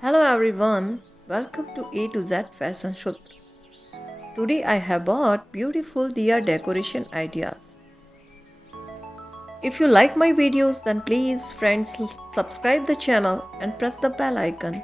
Hello everyone, welcome to A to Z Fashion Sutra. Today I have bought beautiful Diya decoration ideas. If you like my videos then please friends subscribe the channel and press the bell icon